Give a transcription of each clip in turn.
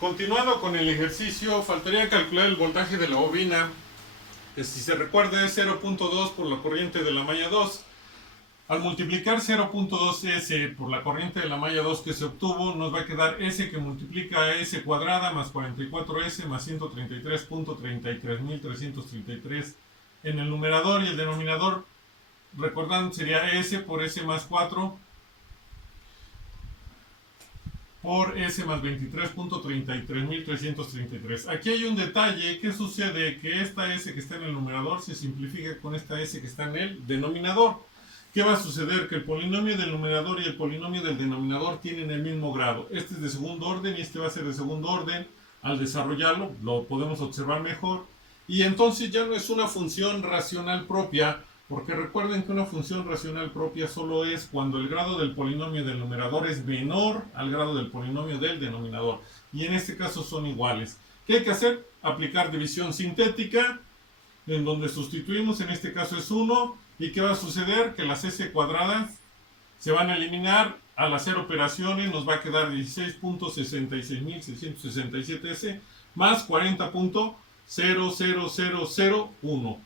Continuando con el ejercicio, faltaría calcular el voltaje de la bobina, que si se recuerda es 0.2 por la corriente de la malla 2. Al multiplicar 0.2S por la corriente de la malla 2 que se obtuvo, nos va a quedar S que multiplica a S cuadrada más 44S más 133.33.333 en el numerador, y el denominador, recordando, sería S por S más 4 por S más 23.33.333. Aquí hay un detalle. ¿Qué sucede? Que esta S que está en el numerador se simplifica con esta S que está en el denominador. ¿Qué va a suceder? Que el polinomio del numerador y el polinomio del denominador tienen el mismo grado. Este es de segundo orden y este va a ser de segundo orden. Al desarrollarlo lo podemos observar mejor. Y entonces ya no es una función racional propia, porque recuerden que una función racional propia solo es cuando el grado del polinomio del numerador es menor al grado del polinomio del denominador. Y en este caso son iguales. ¿Qué hay que hacer? Aplicar división sintética, en donde sustituimos, en este caso es 1. ¿Y qué va a suceder? Que las S cuadradas se van a eliminar. Al hacer operaciones nos va a quedar 16.66.667S más 40.00001.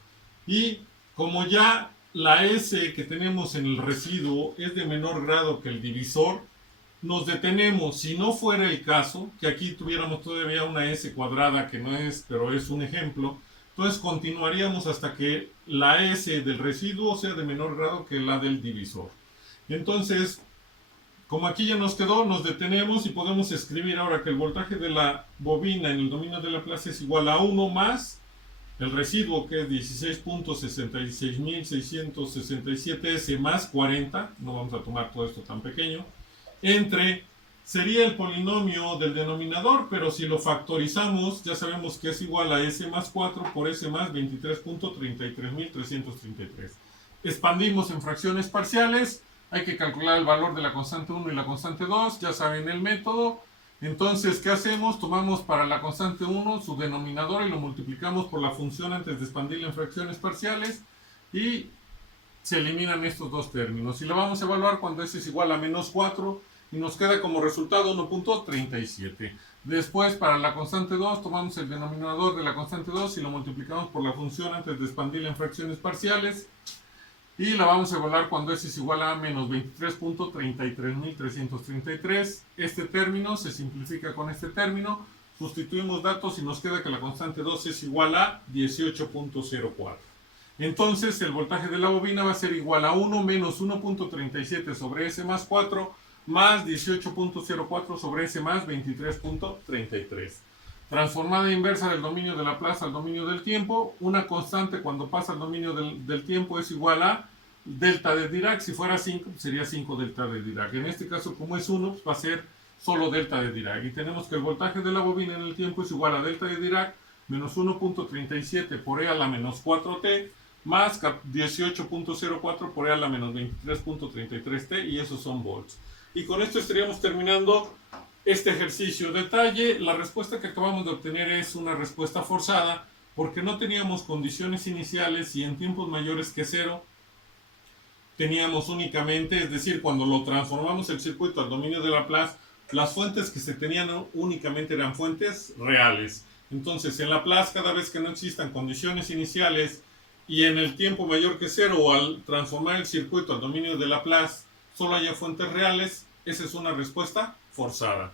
Y como ya la S que tenemos en el residuo es de menor grado que el divisor, nos detenemos. Si no fuera el caso, que aquí tuviéramos todavía una S cuadrada, que no es, pero es un ejemplo, entonces continuaríamos hasta que la S del residuo sea de menor grado que la del divisor. Entonces, como aquí ya nos quedó, nos detenemos y podemos escribir ahora que el voltaje de la bobina en el dominio de Laplace es igual a 1 más el residuo, que es 16.66.667S más 40, no vamos a tomar todo esto tan pequeño, entre, sería el polinomio del denominador, pero si lo factorizamos, ya sabemos que es igual a S más 4 por S más 23.33.333. Expandimos en fracciones parciales, hay que calcular el valor de la constante 1 y la constante 2, ya saben el método. Entonces, ¿qué hacemos? Tomamos para la constante 1 su denominador y lo multiplicamos por la función antes de expandirla en fracciones parciales, y se eliminan estos dos términos. Y lo vamos a evaluar cuando S es igual a menos 4 y nos queda como resultado 1.37. Después, para la constante 2, tomamos el denominador de la constante 2 y lo multiplicamos por la función antes de expandirla en fracciones parciales, y la vamos a evaluar cuando S es igual a menos 23.33.333. Este término se simplifica con este término, sustituimos datos y nos queda que la constante 2 es igual a 18.04. Entonces el voltaje de la bobina va a ser igual a 1 menos 1.37 sobre S más 4 más 18.04 sobre S más 23.33. Transformada inversa del dominio de Laplace al dominio del tiempo. Una constante cuando pasa al dominio del tiempo es igual a delta de Dirac. Si fuera 5, sería 5 delta de Dirac. En este caso, como es 1, pues va a ser solo delta de Dirac. Y tenemos que el voltaje de la bobina en el tiempo es igual a delta de Dirac menos 1.37 por E a la menos 4t más 18.04 por E a la menos 23.33t, y esos son volts. Y con esto estaríamos terminando este ejercicio. Detalle: la respuesta que acabamos de obtener es una respuesta forzada porque no teníamos condiciones iniciales y en tiempos mayores que 0 teníamos únicamente, es decir, cuando lo transformamos el circuito al dominio de Laplace, las fuentes que se tenían únicamente eran fuentes reales. Entonces en Laplace, cada vez que no existan condiciones iniciales y en el tiempo mayor que 0, o al transformar el circuito al dominio de Laplace solo haya fuentes reales, esa es una respuesta forzada.